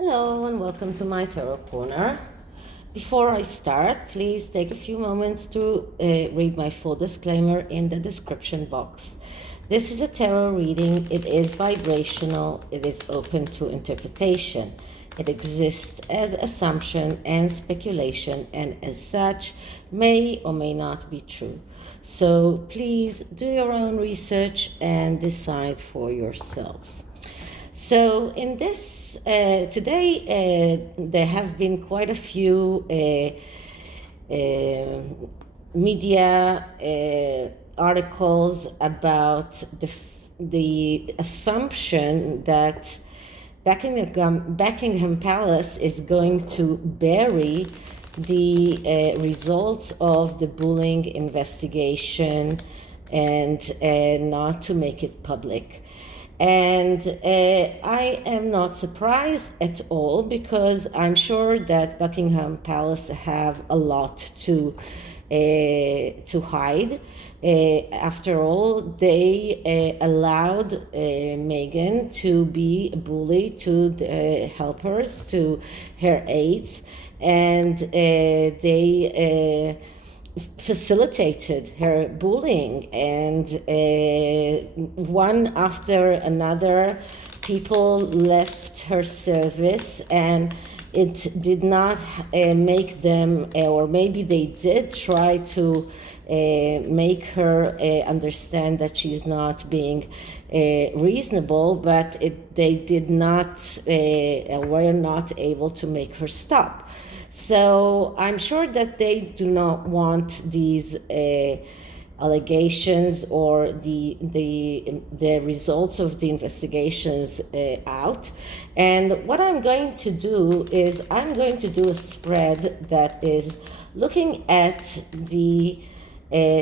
Hello and welcome to my Tarot Corner. Before I start, please take a few moments to read my full disclaimer in the description box. This is a tarot reading. It is vibrational. It is open to interpretation. It exists as assumption and speculation, and as such may or may not be true. So please do your own research and decide for yourselves. So in this, today there have been quite a few media articles about the assumption that Buckingham Palace is going to bury the results of the bullying investigation and not to make it public. And I am not surprised at all, because I'm sure that Buckingham Palace have a lot to hide. After all, they allowed Meghan to be a bully to the helpers, to her aides, and they facilitated her bullying, and one after another people left her service, and it did not make them, or maybe they did try to make her understand that she's not being reasonable, but they did not, were not able to make her stop. So I'm sure that they do not want these allegations or the results of the investigations out. And what I'm going to do is I'm going to do a spread that is looking at the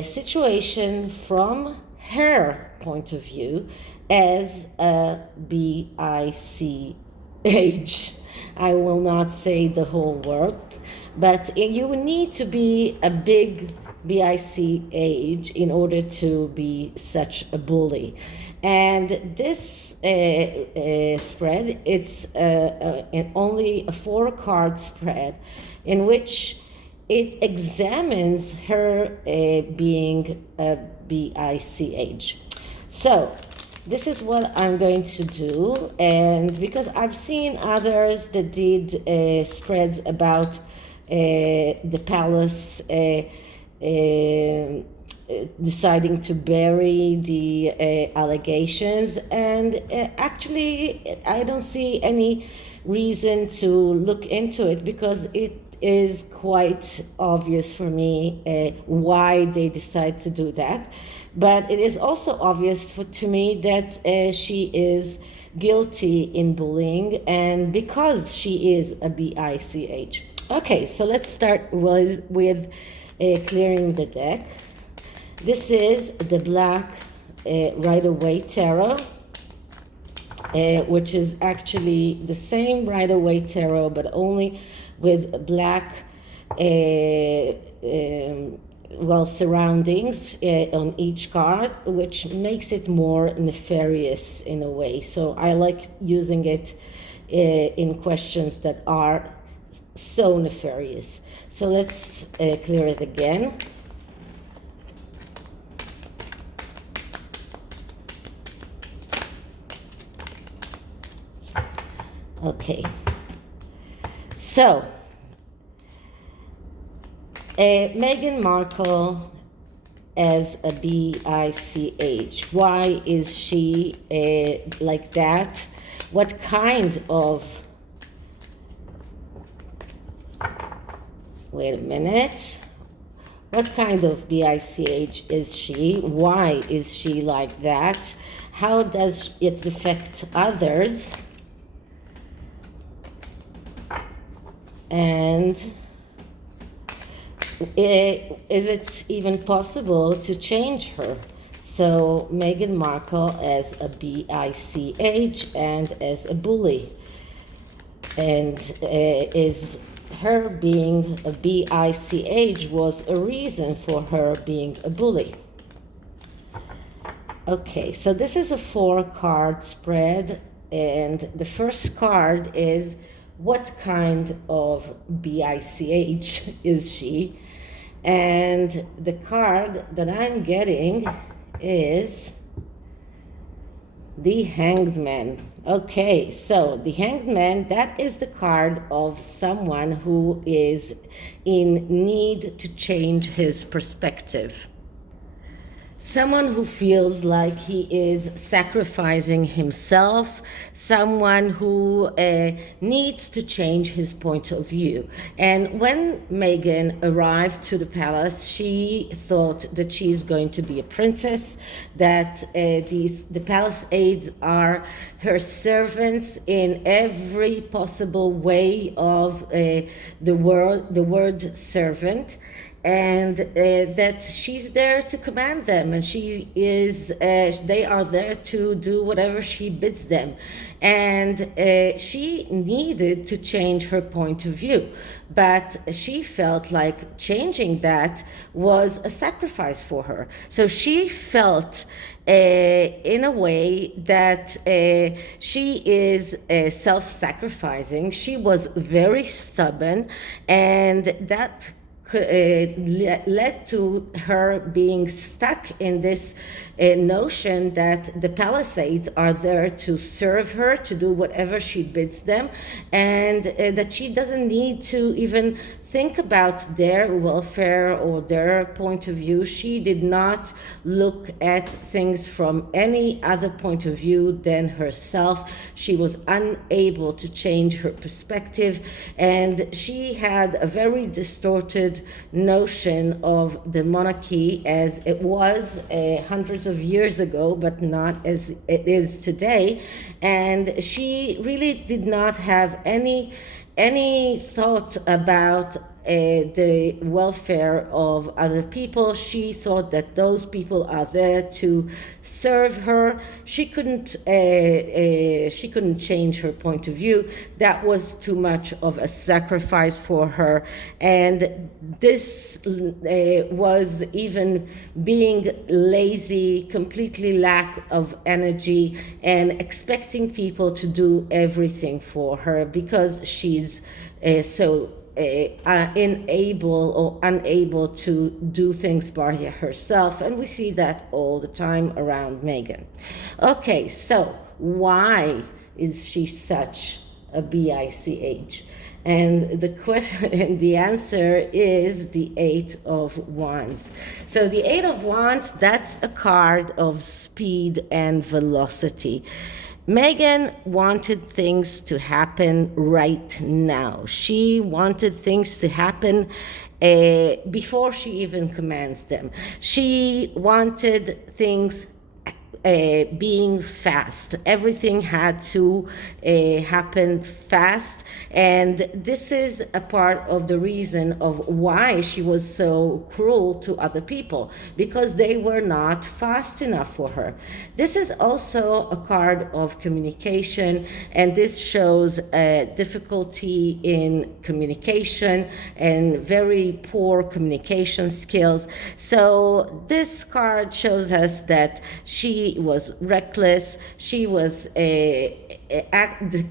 situation from her point of view as a BICH. I will not say the whole word, but you need to be a big BICH in order to be such a bully. And this spread, it's only a 4-card spread in which it examines her being a BICH. So this is what I'm going to do, and because I've seen others that did spreads about the palace deciding to bury the allegations, and actually I don't see any reason to look into it, because it is quite obvious for me why they decide to do that. But it is also obvious to me that she is guilty in bullying, and because she is a BICH. Okay, so let's start with clearing the deck. This is the black WAITE tarot, which is actually the same WAITE tarot, but only with black surroundings on each card, which makes it more nefarious in a way. So I like using it in questions that are so nefarious. So let's clear it again. Okay. So Meghan Markle as a BICH. Why is she like that? What kind of... Wait a minute. What kind of BICH is she? Why is she like that? How does it affect others? And is it even possible to change her? So Meghan Markle as a BICH and as a bully, and is her being a BICH was a reason for her being a bully. Okay, so this is a 4-card spread, and the first card is what kind of BICH is she? And the card that I'm getting is the Hanged Man. Okay, so the Hanged Man, that is the card of someone who is in need to change his perspective. Someone who feels like he is sacrificing himself, someone who needs to change his point of view. And when Meghan arrived to the palace, she thought that she's going to be a princess, that the palace aides are her servants in every possible way of the word servant, and that she's there to command them, and they are there to do whatever she bids them. And she needed to change her point of view, but she felt like changing that was a sacrifice for her. So she felt in a way that she is self-sacrificing. She was very stubborn, and that led to her being stuck in this notion that the Palisades are there to serve her, to do whatever she bids them, and that she doesn't need to even think about their welfare or their point of view. She did not look at things from any other point of view than herself. She was unable to change her perspective, and she had a very distorted notion of the monarchy as it was hundreds of years ago, but not as it is today. And she really did not have any thought about the welfare of other people. She thought that those people are there to serve her. She couldn't change her point of view. That was too much of a sacrifice for her, and this was even being lazy, completely lack of energy, and expecting people to do everything for her because she's so unable to do things by herself. And we see that all the time around Meghan. Okay, so why is she such a BICH? And the question and the answer is the Eight of Wands. So the Eight of Wands, that's a card of speed and velocity. Meghan wanted things to happen right now. She wanted things to happen before she even commands them. She wanted things being fast. Everything had to happen fast, and this is a part of the reason of why she was so cruel to other people, because they were not fast enough for her. This is also a card of communication, and this shows difficulty in communication and very poor communication skills. So this card shows us that she was reckless. She was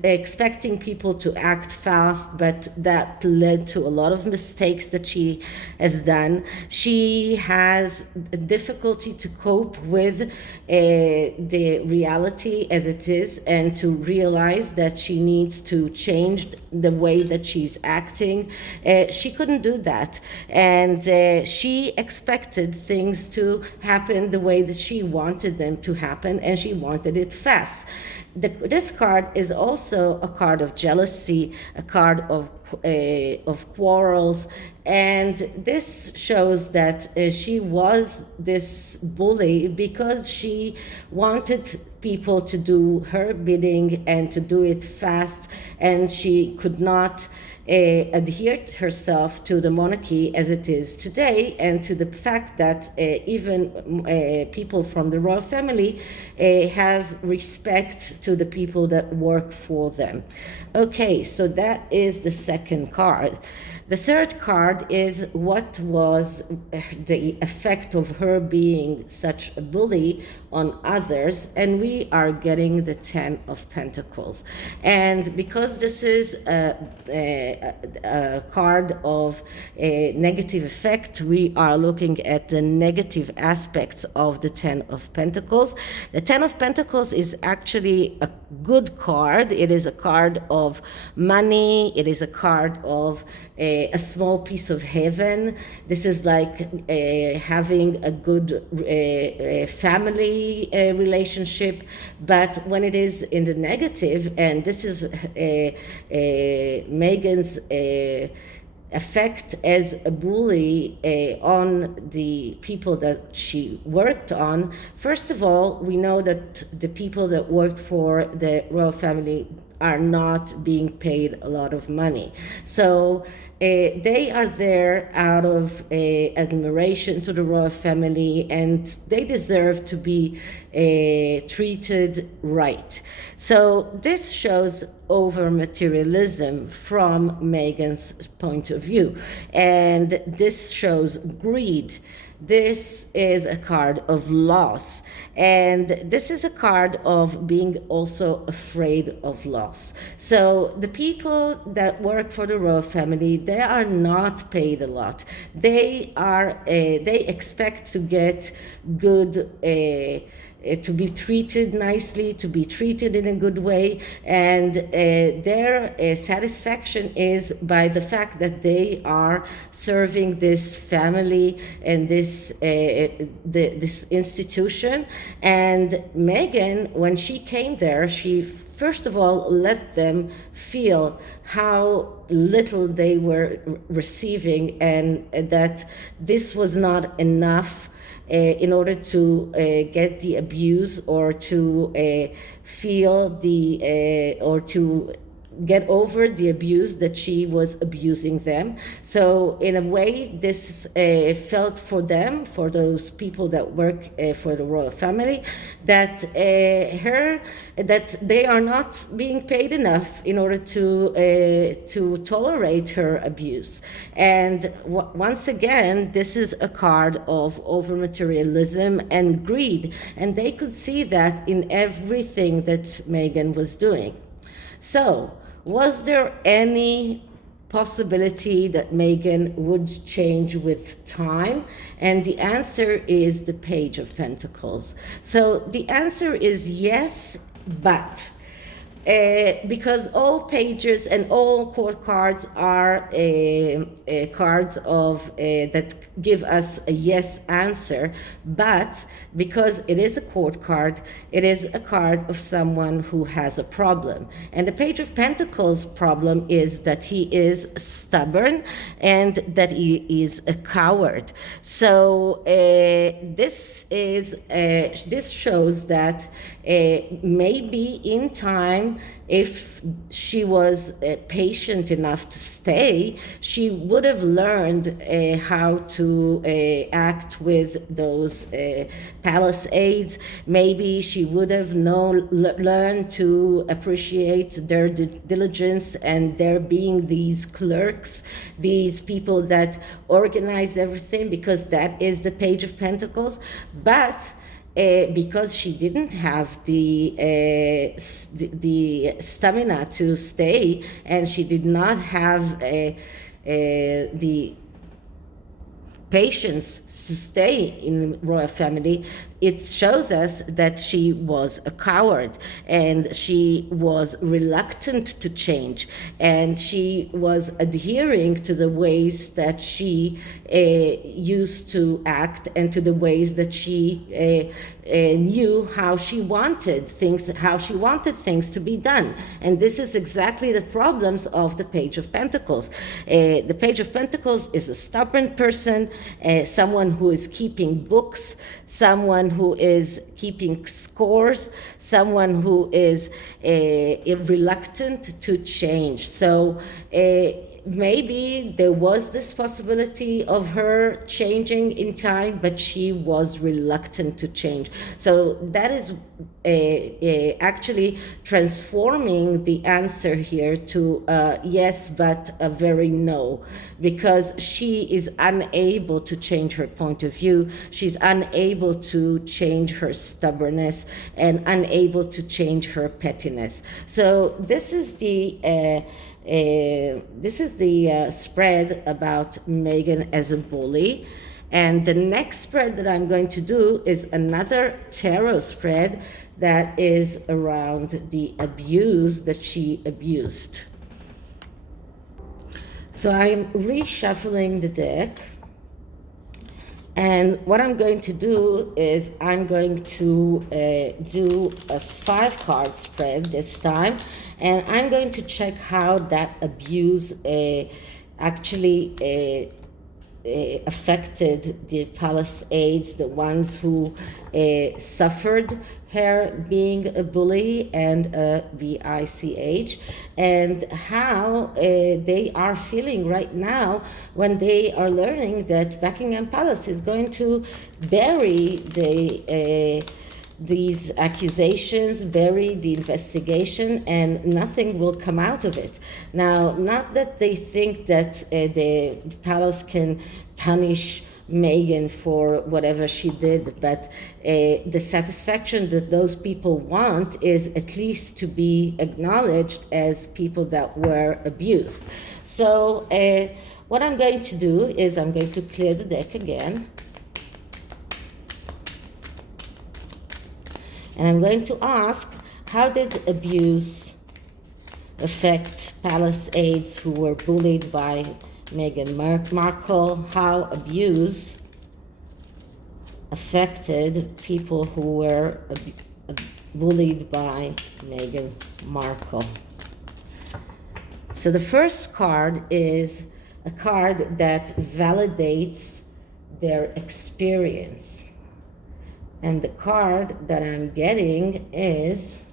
expecting people to act fast, but that led to a lot of mistakes that she has done. She has difficulty to cope with the reality as it is, and to realize that she needs to change the way that she's acting. She couldn't do that, and she expected things to happen the way that she wanted them to happen, and she wanted it fast. This card is also a card of jealousy, a card of quarrels, and this shows that she was this bully because she wanted people to do her bidding and to do it fast, and she could not adhere herself to the monarchy as it is today, and to the fact that even people from the royal family have respect to the people that work for them. Okay, so that is the second second card. The third card is what was the effect of her being such a bully on others, and we are getting the Ten of Pentacles. And because this is a card of a negative effect, we are looking at the negative aspects of the Ten of Pentacles. The Ten of Pentacles is actually a good card. It is a card of money. It is a card of a small piece of heaven. This is like having a good family relationship. But when it is in the negative, and this is Meghan's effect as a bully on the people that she worked on. First of all, we know that the people that work for the royal family are not being paid a lot of money. So they are there out of admiration to the royal family, and they deserve to be treated right. So this shows over materialism from Meghan's point of view, and this shows greed. This is a card of loss, and this is a card of being also afraid of loss. So the people that work for the royal family, they are not paid a lot. They expect to get good to be treated nicely, to be treated in a good way, and their satisfaction is by the fact that they are serving this family and this institution. And Meghan, when she came there, she first of all let them feel how little they were receiving, and that this was not enough in order to get the abuse, or to feel the or to get over the abuse that she was abusing them. So in a way, this felt for them, for those people that work for the royal family, that that they are not being paid enough in order to tolerate her abuse. And once again, this is a card of over materialism and greed, and they could see that in everything that Meghan was doing. So, was there any possibility that Meghan would change with time? And the answer is the Page of Pentacles. So the answer is yes, but because all pages and all court cards are cards of that give us a yes answer, but because it is a court card, it is a card of someone who has a problem. And the Page of Pentacles problem is that he is stubborn and that he is a coward. So this shows that maybe in time, if she was patient enough to stay, she would have learned how to act with those palace aides. Maybe she would have learned to appreciate their diligence and their being these clerks, these people that organize everything, because that is the Page of Pentacles. But because she didn't have the stamina to stay, and she did not have the patience to stay in the royal family, it shows us that she was a coward, and she was reluctant to change, and she was adhering to the ways that she used to act, and to the ways that she knew how she wanted things to be done. And this is exactly the problems of the Page of Pentacles. The Page of Pentacles is a stubborn person, someone who is keeping books, someone who is keeping scores, someone who is reluctant to change. So maybe there was this possibility of her changing in time, but she was reluctant to change. So that is actually transforming the answer here to yes, but a very no, because she is unable to change her point of view. She's unable to change her stubbornness and unable to change her pettiness. So this is the spread about Meghan as a bully. And the next spread that I'm going to do is another tarot spread that is around the abuse that she abused. So I'm reshuffling the deck. And what I'm going to do is I'm going to do a 5-card spread this time. And I'm going to check how that abuse actually affected the Palisades, the ones who suffered her being a bully and a VICH, and how they are feeling right now when they are learning that Buckingham Palace is going to bury these accusations, bury the investigation, and nothing will come out of it. Now, not that they think that the palace can punish Meghan for whatever she did, but the satisfaction that those people want is at least to be acknowledged as people that were abused. So what I'm going to do is I'm going to clear the deck again. And I'm going to ask, how did abuse affect Palisades who were bullied by Meghan Markle? How abuse affected people who were bullied by Meghan Markle? So the first card is a card that validates their experience. And the card that I'm getting is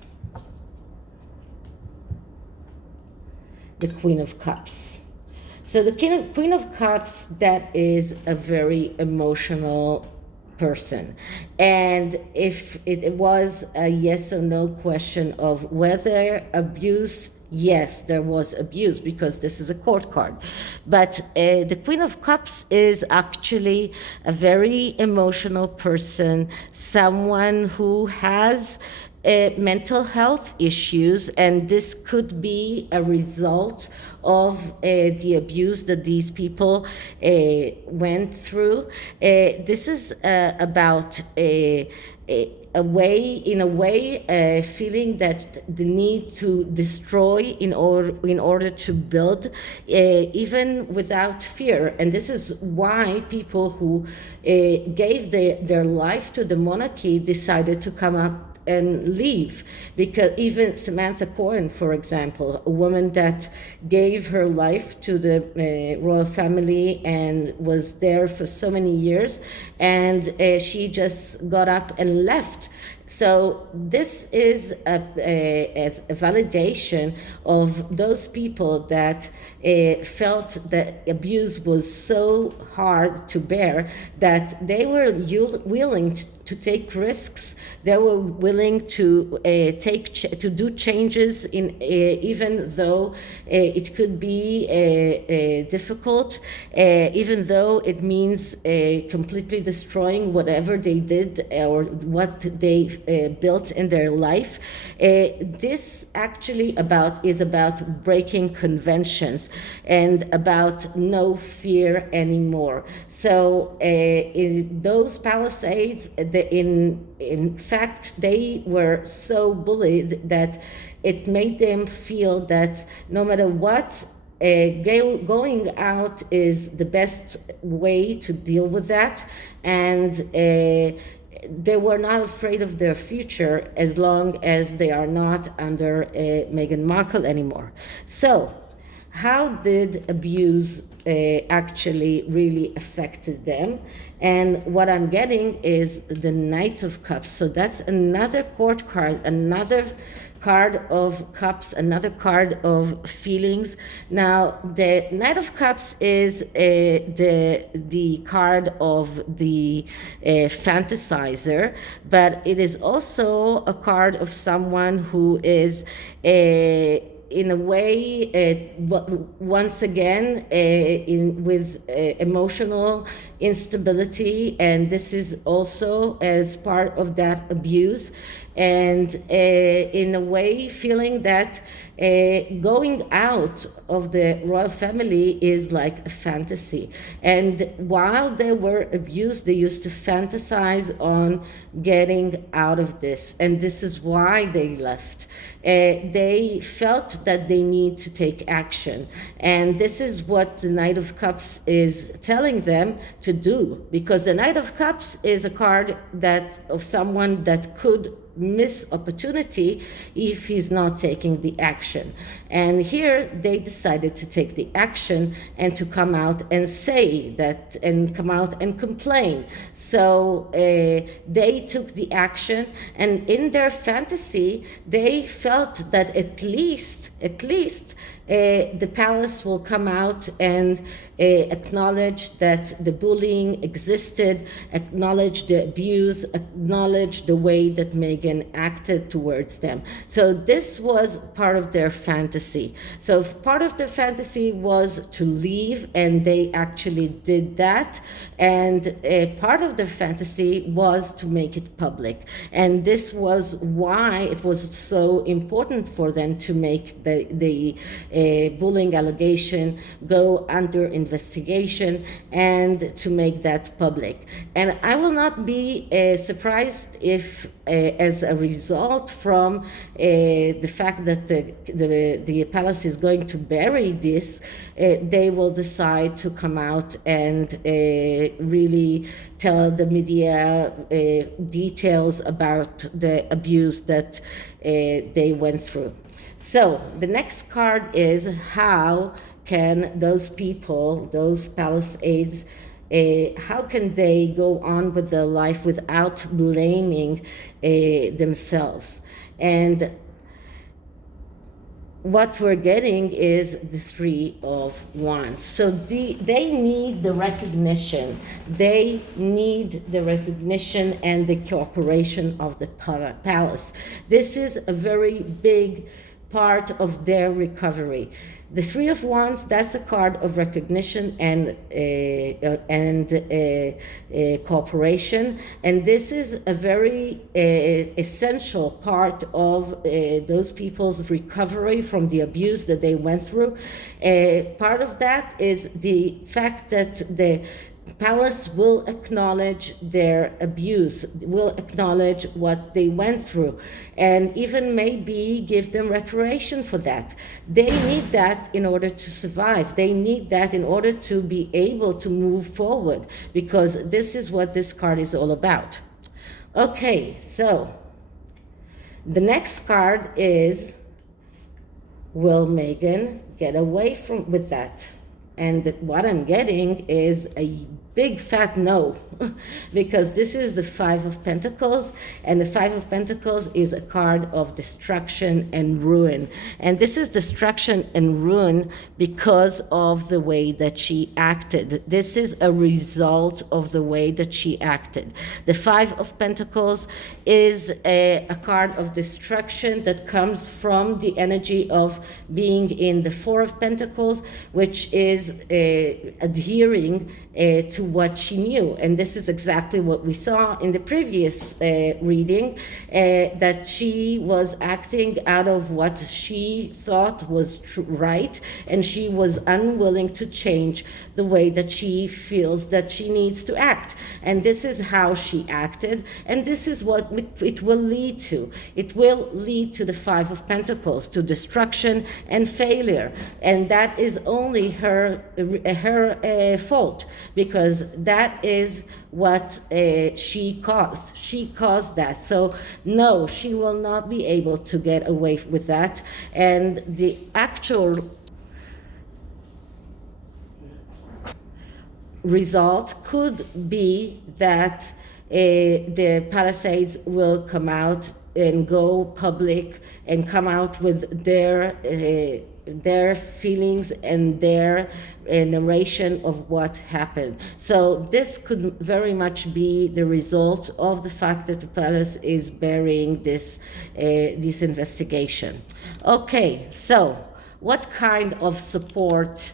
the Queen of Cups. So the Queen of Cups, that is a very emotional person. And if it was a yes or no question of whether abuse, yes, there was abuse, because this is a court card. But the Queen of Cups is actually a very emotional person, someone who has mental health issues, and this could be a result of the abuse that these people went through. This is about a way, feeling that the need to destroy in order to build, even without fear. And this is why people who gave their life to the monarchy decided to come up and leave, because even Samantha Cohen, for example, a woman that gave her life to the royal family and was there for so many years, and she just got up and left. So this is as a validation of those people that felt that abuse was so hard to bear that they were willing to take risks. They were willing to do changes in even though it could be difficult, even though it means completely destroying whatever they did or what they built in their life. This actually is about breaking conventions and about no fear anymore. So in those Palisades, in fact, they were so bullied that it made them feel that no matter what, going out is the best way to deal with that, and they were not afraid of their future as long as they are not under Meghan Markle anymore. So how did abuse actually really affected them. And what I'm getting is the Knight of Cups. So that's another court card, another card of cups, another card of feelings. Now, the Knight of Cups is the card of the fantasizer, but it is also a card of someone who is in a way, once again, with emotional instability, and this is also as part of that abuse, and in a way feeling that going out of the royal family is like a fantasy. And while they were abused, they used to fantasize on getting out of this, and this is why they left. They felt that they need to take action, and this is what the Knight of Cups is telling them to do, because the Knight of Cups is a card that of someone that could miss opportunity if he's not taking the action. And here they decided to take the action and to come out and say that, and come out and complain. So they took the action, and in their fantasy they felt that at least the palace will come out and acknowledge that the bullying existed, acknowledge the abuse, acknowledge the way that Meghan acted towards them. So this was part of their fantasy. So part of their fantasy was to leave, and they actually did that. And part of their fantasy was to make it public. And this was why it was so important for them to make the bullying allegation go under investigation and to make that public. And I will not be surprised if, as a result from the fact that the palace is going to bury this, they will decide to come out and really tell the media details about the abuse that they went through. So the next card is, how can those people, those palace aides, how can they go on with their life without blaming themselves? And what we're getting is the Three of Wands. So they need the recognition. They need the recognition and the cooperation of the palace. This is a very big part of their recovery. The Three of Wands, that's a card of recognition and cooperation, and this is a very essential part of those people's recovery from the abuse that they went through. Part of that is the fact that the palace will acknowledge their abuse, will acknowledge what they went through, and even maybe give them reparation for that. They need that in order to survive. They need that in order to be able to move forward, because this is what this card is all about. Okay, so the next card is, will Meghan get away with that? And what I'm getting is a big fat no, because this is the Five of Pentacles, and the Five of Pentacles is a card of destruction and ruin. And this is destruction and ruin because of the way that she acted. This is a result of the way that she acted. The Five of Pentacles is a card of destruction that comes from the energy of being in the Four of Pentacles, which is adhering to what she knew. And this is exactly what we saw in the previous reading, that she was acting out of what she thought was right, and she was unwilling to change the way that she feels that she needs to act. And this is how she acted, and this is what it will lead to. It will lead to the Five of Pentacles, to destruction and failure. And that is only her fault, because that is what she caused. She caused that. So no, she will not be able to get away with that. And the actual result could be that the Palisades will come out and go public and come out with their feelings and their narration of what happened. So this could very much be the result of the fact that the palace is burying this investigation. Okay, so what kind of support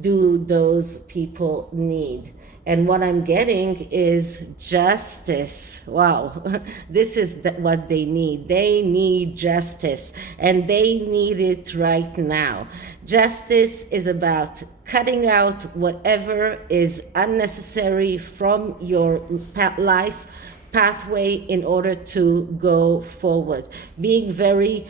do those people need? And what I'm getting is justice. Wow, this is what they need. They need justice, and they need it right now. Justice is about cutting out whatever is unnecessary from your life pathway in order to go forward. Being very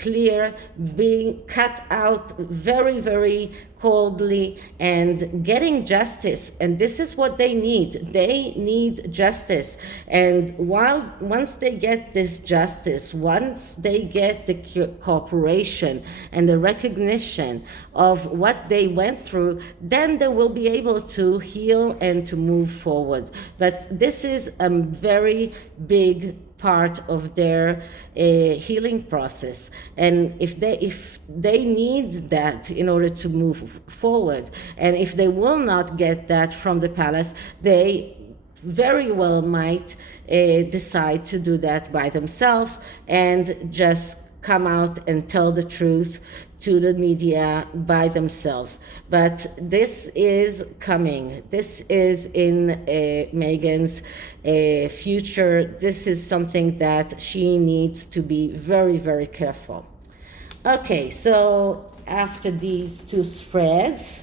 clear, being cut out very, very coldly, and getting justice. And this is what they need. They need justice. And once they get this justice, once they get the cooperation and the recognition of what they went through, then they will be able to heal and to move forward. But this is a very big part of their healing process, and if they need that in order to move forward, and if they will not get that from the palace, they very well might decide to do that by themselves and just come out and tell the truth to the media by themselves. But this is coming. This is in Meghan's future. This is something that she needs to be very, very careful. Okay, so after these two spreads,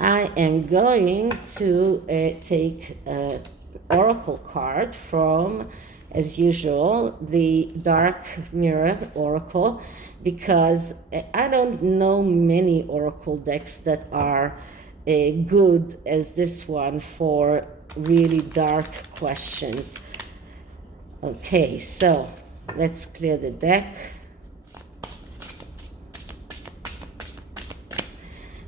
I am going to take an oracle card from, as usual, the Dark Mirror Oracle, because I don't know many oracle decks that are good as this one for really dark questions. Okay, so let's clear the deck.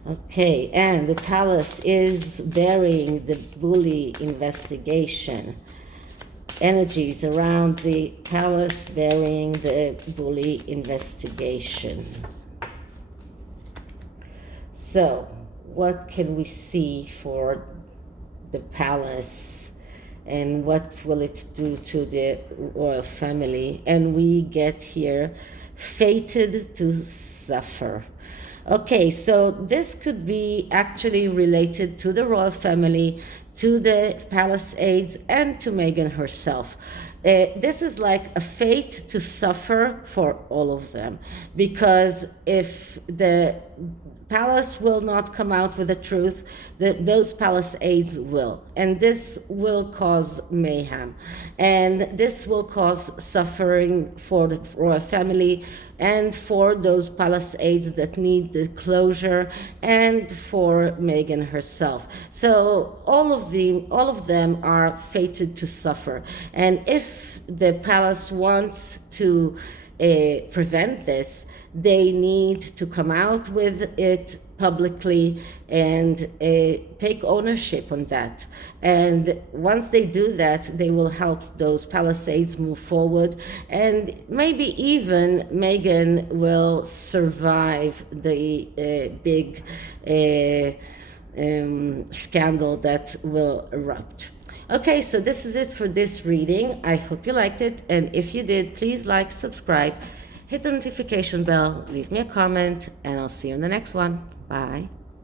Okay, and the palace is burying the bully investigation. Energies around the palace burying the bully investigation. So, what can we see for the palace, and what will it do to the royal family? And we get here, fated to suffer. Okay, so this could be actually related to the royal family, to the Palisades, and to Meghan herself. This is like a fate to suffer for all of them, because if the palace will not come out with the truth, those Palisades will, and this will cause mayhem, and this will cause suffering for the royal family and for those Palisades that need the closure, and for Meghan herself. So all of them are fated to suffer, and if the palace wants to prevent this, they need to come out with it publicly and take ownership on that. And once they do that, they will help those Palisades move forward, and maybe even Meghan will survive the big scandal that will erupt. Okay, so this is it for this reading. I hope you liked it, and if you did, please like, subscribe, hit the notification bell, leave me a comment, and I'll see you in the next one. Bye.